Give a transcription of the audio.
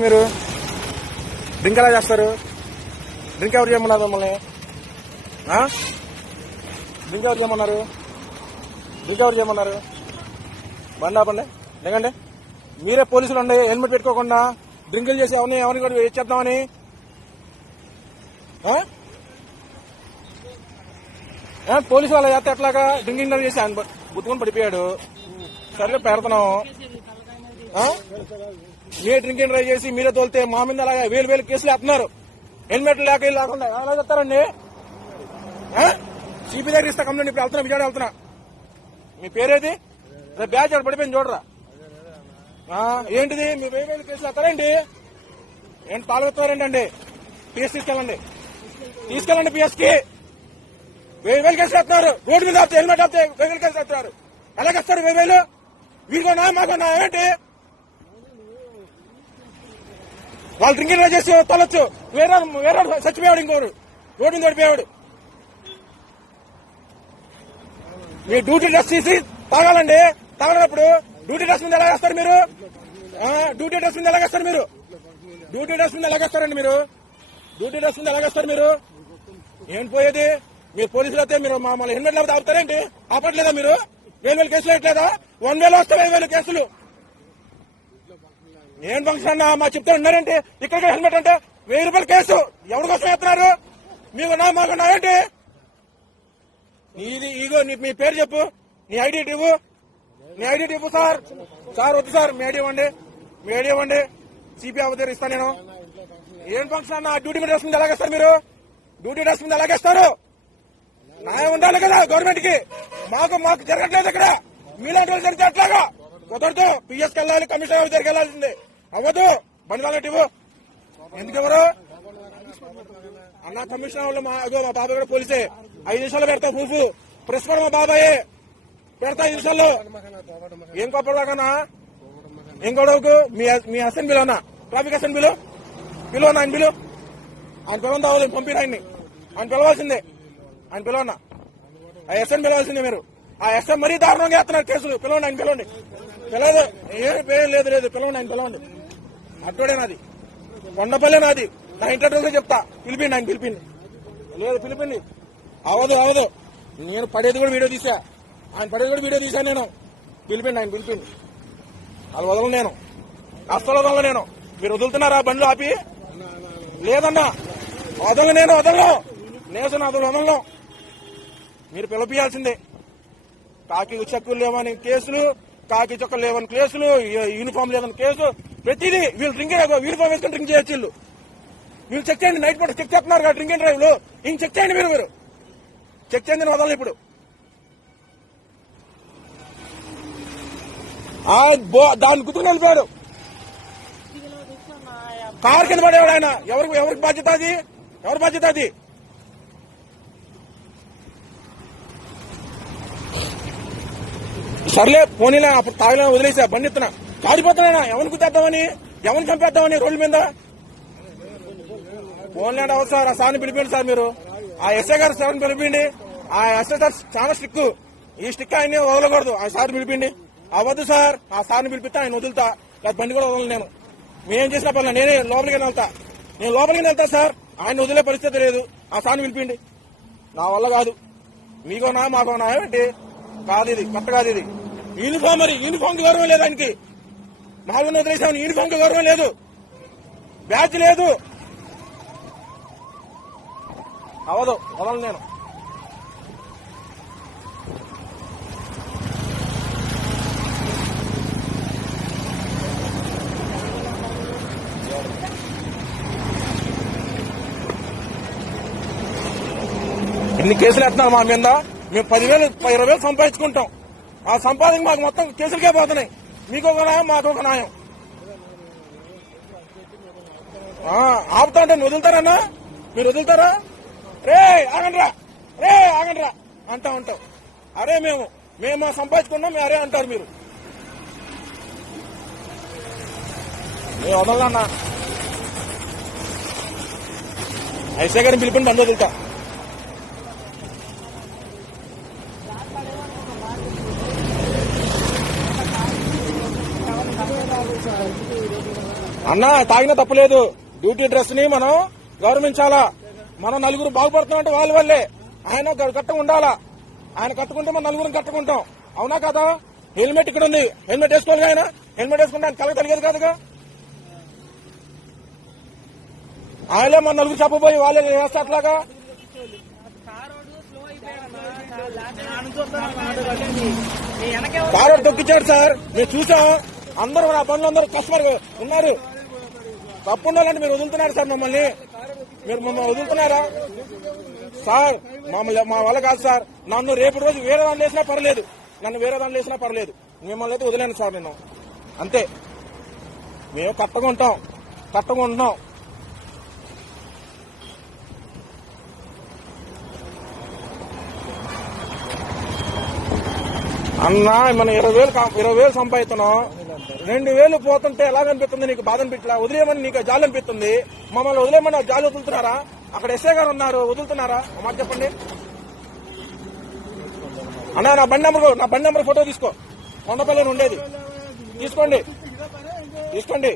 మీరు డ్రింక్ ఎలా చేస్తారు? డ్రింక్ ఎవరు చేయమన్నారు మమ్మల్ని? డ్రింక్ ఎవరు చేయమన్నారు? డ్రింక్ ఎవరు చేయమన్నారు? బండి ఆపండి, దిగండి. మీరే పోలీసులు అండి, హెల్మెట్ పెట్టుకోకుండా డ్రింకులు చేసి ఎవరిని కూడా చేద్దామని. పోలీసు వాళ్ళు చేస్తే ఎట్లాగా? డ్రింకింగ్ చేసి ఆయన గుర్తుకొని పడిపోయాడు. సరే పెడతాం. మీరే డ్రింకింగ్ డ్రైవ్ చేసి మీరే తోలితే మా మీద అలాగా వేలు కేసులు వేస్తున్నారు. హెల్మెట్ లేకుండా ఎలా చెప్తారండి? సిపి దగ్గర ఇస్తా కంప్లైంట్. ఇప్పుడు వెళ్తున్నా, విజయవాడ వెళ్తున్నా. మీ పేరేది? బ్యాచ్ అక్కడ పడిపోయింది చూడరా. ఏంటిది? మీ వేలు కేసులు వేస్తారేంటి? ఏంటి పాల్గొస్తారేంటండి? పిఎస్ తీసుకెళ్ళండి పిఎస్ కి. వేలు కేసులు వేస్తున్నారు. రోడ్డు మీద ఆపితే హెల్మెట్ ఆపితే వేలు కేసులు వేస్తున్నారు. ఎలాగేస్తారు 1000? వీరికొన్నా మాకన్నా ఏంటి? వాళ్ళు డ్రింకింగ్ చేసి తొలొచ్చు. వేరే చచ్చిపోయాడు, ఇంకోరు రోడ్డు మీద పడిపోయాడు. మీ డ్యూటీ డ్రెస్ తీసి తాగాలండి. తాగనప్పుడు డ్యూటీ డ్రెస్ మీద ఎలాగేస్తారు మీరు? డ్యూటీ డ్రెస్ మీద ఎలాగేస్తారు మీరు? డ్యూటీ డ్రెస్ మీద ఎలాగేస్తారండి మీరు? డ్యూటీ డ్రెస్ మీద ఎలాగేస్తారు మీరు? ఏం పోయేది? మీరు పోలీసులు అయితే మీరు మమ్మల్ని హెల్మెట్ లేకపోతే ఆపుతారేంటి? ఆపట్లేదా మీరు? 1000 కేసులు వేయట్లేదా? 1000 వస్తే 1000 కేసులు. ఏం ఫంక్షన్ అన్నా మా చెప్తే ఉన్నారంటే ఇక్కడ హెల్మెట్ అంటే 1000 రూపాయల కేసు. ఎవరి కోసం వేస్తున్నారు? మీకు మాకు ఏంటి? నీది ఈగో. మీ పేరు చెప్పు, నీ ఐడి ఇవ్వు. నీ ఐడి ఇవ్వు. సార్ వద్దు సార్, మీ ఐడి ఇవ్వండి. సిపి అవతీర్ ఇస్తా నేను. ఏం ఫంక్షన్ అన్న? డ్యూటీ డ్రెస్ మీద ఎలాగేస్తారు మీరు? డ్యూటీ డ్రెస్ మీద ఎలాగేస్తారు? న్యాయం ఉండాలి కదా గవర్నమెంట్ కి. మాకు జరగట్లేదు ఇక్కడ. మీలాంటి వాళ్ళు జరిగితే అట్లాగా కుదరదు. పిఎస్కి వెళ్ళాలి, కమిషనర్ దగ్గరికి వెళ్ళాల్సిందే. అవ్వదు. బండి వాళ్ళకి ఇవ్వు. ఎందుకు ఎవరు అన్న? కమిషనర్ వాళ్ళు మా బాబాయ్ కూడా పోలీసే. 5 నిమిషాలు పెడతా ప్రూఫ్. ప్రెస్ కూడా మా బాబాయే పెడతా 5 నిమిషాల్లో. ఏం కోపడదాకన్నా? ఏం గొడవకు? మీ అసెంబ్లీలో అన్నా, ట్రాఫిక్ అసెంబ్లీలో పిలువన్నా. ఆయన పిలవని తావాలి. పంపిన ఆయన పిలవాల్సిందే. ఆయన పిలవన్నా. ఆ ఎస్ఎం పిలవాల్సిందే మీరు. ఆ ఎస్ఎం మరీ దారుణంగా వేస్తున్నారు కేసులు. పిలవండి, ఆయన పిలవండి. పిలవదు. ఏం లేదు. పిలవండి, ఆయన పిలవండి. అట్టోడే నాది, కొండపల్లె నాది. నా ఇంటర్వ్యూలో చెప్తా. పిలిపిండి, ఆయన పిలిపిండి. అవదు. నేను పడేది కూడా వీడియో తీసా. ఆయన పడేది కూడా వీడియో తీసా నేను. ఆయన పిలిపిండి. వాళ్ళు వదలను నేను. అస్సలు వదలను నేను. మీరు వదులుతున్నారా బండ్లు ఆపి? లేదన్నా, వదలను. వదలను. మీరు పిలిపియాల్సిందే. కాకి చెక్కులు లేవని కేసులు, కాకి చొక్కలు లేవని కేసులు, యూనిఫామ్ లేవని కేసు, ప్రతిదీ. వీళ్ళు యూనిఫామ్ వేసుకుని డ్రింక్ చేయొచ్చు. వీళ్ళు చెక్ చేయండి. నైట్ పూట చెక్ చేస్తున్నారు కదా డ్రింక్ అండ్ డ్రైవ్ లో. ఇంక చెక్ చేయండి మీరు. చెక్ చేయండి. వదలను ఇప్పుడు. దాన్ని గుర్తుకుని వెళ్ళిపోయాడు. కారు కింద పడేవాడు ఆయన. ఎవరికి బాధ్యత అది? ఎవరి బాధ్యత అది? సర్లే పోనీలే, అప్పుడు తాగిలా వదిలేసా. బండి ఎత్తున కాడిపోతున్నా. ఎవరిని గుద్దేద్దామని, ఎవరిని చంపేద్దామని రోడ్ల మీద. పోన్లేండి. అవ్వదు సార్. ఆ సార్ని పిలిపిండి సార్. మీరు ఆ ఎస్ఐ గారు సార్ని పిలిపిండి. ఆ ఎస్ఐ సార్ చాలా స్ట్రిక్. ఈ స్టిక్ ఆయన్ని వదలకూడదు. ఆ సార్ పిలిపిండి. అవ్వదు సార్. ఆ సార్ని పిలిపిస్తే ఆయన వదులుతా. లేదా బండి కూడా వదలను నేను. మేమేం చేసినా పర్లేదు. నేనే లోపలికి వెళ్తా సార్. ఆయన వదిలే పరిస్థితి లేదు. ఆ సార్ని పిలిపిండి. నా వల్ల కాదు. మీకోనా మాకోనా ఏంటి? కాదు, ఇది కొత్త కాదు. ఇది యూనిఫామ్. మరి యూనిఫామ్ కి గౌరవం లేదు ఆయనకి. మామూలు వదిలేసామని యూనిఫామ్ కి గౌరవం లేదు. బ్యాచ్ లేదు. అవదు. వదలను నేను. ఇన్ని కేసులు వేస్తున్నారు మా మీద. మేము 10,000 20,000 సంపాదించుకుంటాం. ఆ సంపాదన మాకు మొత్తం కేసులకే పోతున్నాయి. మీకు ఒక న్యాయం, మాకు ఒక న్యాయం. ఆపుతా అంటే వదులుతారన్నా? మీరు వదులుతారా? రే ఆగండ్రా అంటా ఉంటాం. అరే మేము సంపాదించుకున్నాం అరే అంటారు మీరు. మేము వదలన్నా. ఐసే గారిని పిలిపిండి, బండి వదులుతా. అన్నా తాగినా తప్పులేదు. డ్యూటీ డ్రెస్ ని మనం గౌరవించాలా. మనం నలుగురు బాగుపడుతున్నామంటే వాళ్ళ వల్లే. ఆయన కట్టగా ఉండాలా. ఆయన కట్టుకుంటే మనం నలుగురిని కట్టుకుంటాం. అవునా కదా? హెల్మెట్ ఇక్కడ ఉంది. హెల్మెట్ వేసుకోవాలి. ఆయన హెల్మెట్ వేసుకుంటే ఆయన కలగ తెలియదు కాదుగా. ఆయనే మన నలుగురు చెప్పబోయి వాళ్ళే వేస్తే అట్లాగా. కారు తొక్కించాడు సార్. మేము చూసాం. అందరూ నా పనులు అందరూ కస్టమర్ ఉన్నారు. తప్పు ఉండాలంటే మీరు వదులుతున్నారు సార్. మమ్మల్ని వదులుతున్నారా సార్? మమ్మల్ని మా వల్ల కాదు సార్. నన్ను రేపు రోజు వేరే దాంట్లో వేసినా పర్లేదు. మిమ్మల్ని అయితే వదిలేను సార్. నేను అంతే. మేము కట్టగా ఉంటున్నాం. అన్నా మనం 20,000 సంపాదిస్తున్నాం. 2,000 పోతుంటే ఎలాగనిపిస్తుంది నీకు? బాధ అనిపించలా? వదిలేయమని నీకు జాలి అనిపిస్తుంది. మమ్మల్ని వదిలేయమని జాలి వదులుతున్నారా? అక్కడ ఎస్ఐ గారు ఉన్నారు, వదులుతున్నారా? మాట చెప్పండి అన్నా. నా బండి నెంబర్ ఫోటో తీసుకో. కొండపల్లిని ఉండేది. తీసుకోండి.